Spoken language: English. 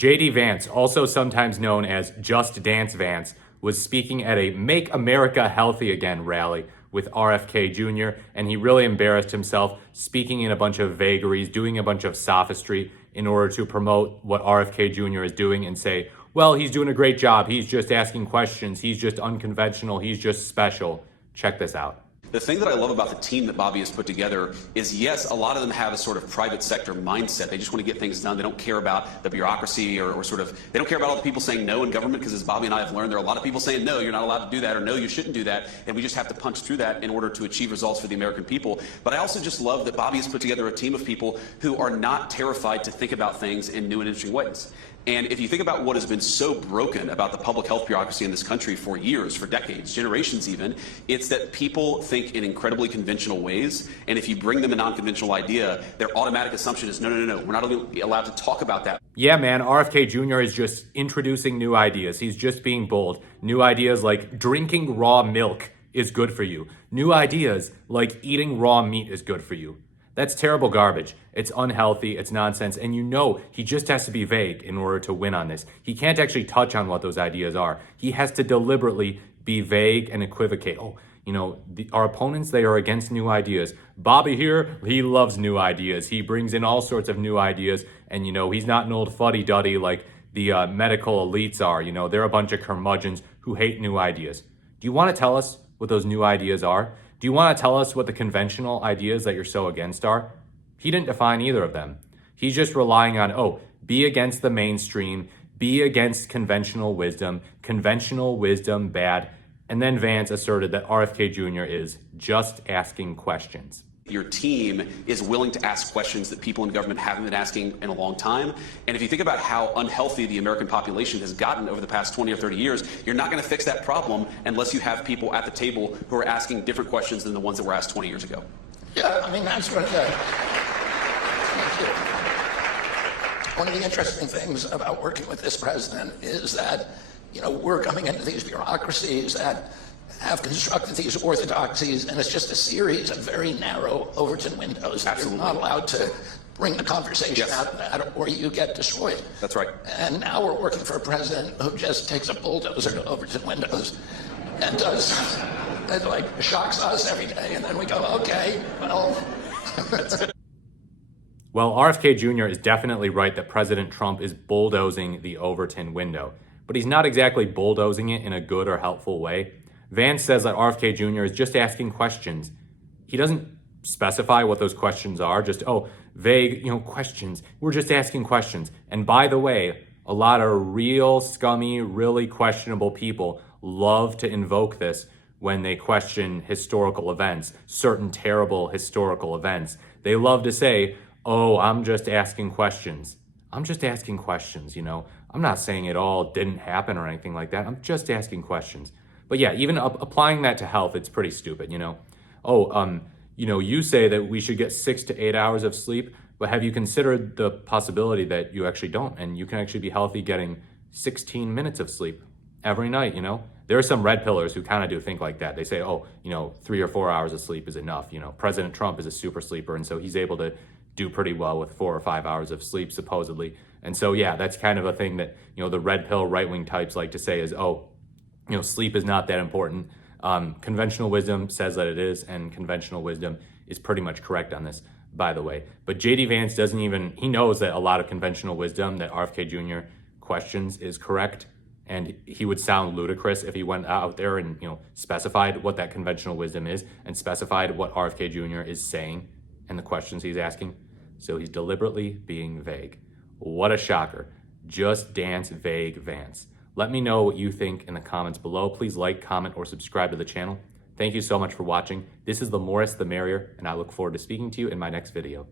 JD Vance, also sometimes known as Just Dance Vance, was speaking at a Make America Healthy Again rally with RFK Jr., and he really embarrassed himself, speaking in a bunch of vagaries, doing a bunch of sophistry in order to promote what RFK Jr. is doing and say, well, he's doing a great job, he's just asking questions, he's just unconventional, he's just special. Check this out. The thing that I love about the team that Bobby has put together is, yes, a lot of them have a sort of private sector mindset. They just want to get things done. They don't care about the bureaucracy or sort of, they don't care about all the people saying no in government, because as Bobby and I have learned, there are a lot of people saying, no, you're not allowed to do that, or no, you shouldn't do that. And we just have to punch through that in order to achieve results for the American people. But I also just love that Bobby has put together a team of people who are not terrified to think about things in new and interesting ways. And if you think about what has been so broken about the public health bureaucracy in this country for years, for decades, generations even, it's that people think in incredibly conventional ways. And if you bring them a non-conventional idea, their automatic assumption is, no, we're not allowed to talk about that. Yeah, man, RFK Jr. is just introducing new ideas. He's just being bold. New ideas like drinking raw milk is good for you. New ideas like eating raw meat is good for you. That's terrible garbage. It's unhealthy, it's nonsense, and you know he just has to be vague in order to win on this. He can't actually touch on what those ideas are. He has to deliberately be vague and equivocate. Oh, you know, our opponents, they are against new ideas. Bobby here, he loves new ideas. He brings in all sorts of new ideas, and you know, he's not an old fuddy-duddy like the medical elites are. You know, they're a bunch of curmudgeons who hate new ideas. Do you want to tell us what those new ideas are? Do you want to tell us what the conventional ideas that you're so against are? He didn't define either of them. He's just relying on, oh, be against the mainstream, be against conventional wisdom bad. And then Vance asserted that RFK Jr. is just asking questions. Your team is willing to ask questions that people in government haven't been asking in a long time. And if you think about how unhealthy the American population has gotten over the past 20 or 30 years, you're not going to fix that problem unless you have people at the table who are asking different questions than the ones that were asked 20 years ago. Yeah, I mean, that's one of the interesting things about working with this president is that, you know, we're coming into these bureaucracies that have constructed these orthodoxies, and it's just a series of very narrow Overton windows. Absolutely. You're not allowed to bring the conversation Yes. out of that, or you get destroyed. That's right. And now we're working for a president who just takes a bulldozer to Overton windows and does, and like shocks us every day, and then we go, okay, well. Well, RFK Jr. is definitely right that President Trump is bulldozing the Overton window, but he's not exactly bulldozing it in a good or helpful way. Vance says that RFK Jr. is just asking questions. He doesn't specify what those questions are, just, oh, vague, you know, questions. We're just asking questions. And by the way, a lot of real scummy, really questionable people love to invoke this when they question historical events, certain terrible historical events. They love to say, oh, I'm just asking questions. I'm just asking questions, you know. I'm not saying it all didn't happen or anything like that. I'm just asking questions. But yeah, even applying that to health, it's pretty stupid, you know. Oh, you know, you say that we should get 6 to 8 hours of sleep, but have you considered the possibility that you actually don't, and you can actually be healthy getting 16 minutes of sleep every night, you know? There are some red pillers who kind of do think like that. They say, oh, you know, 3 or 4 hours of sleep is enough. You know, President Trump is a super sleeper, and so he's able to do pretty well with 4 or 5 hours of sleep, supposedly. And so, yeah, that's kind of a thing that, you know, the red pill right-wing types like to say is, oh, you know, sleep is not that important. Conventional wisdom says that it is, and conventional wisdom is pretty much correct on this, by the way. But JD Vance doesn't even, he knows that a lot of conventional wisdom that RFK Jr. questions is correct, and he would sound ludicrous if he went out there and, you know, specified what that conventional wisdom is and specified what RFK Jr. is saying and the questions he's asking. So he's deliberately being vague. What a shocker. Just dance vague Vance. Let me know what you think in the comments below. Please like, comment, or subscribe to the channel. Thank you so much for watching. This is the more the merrier, and I look forward to speaking to you in my next video.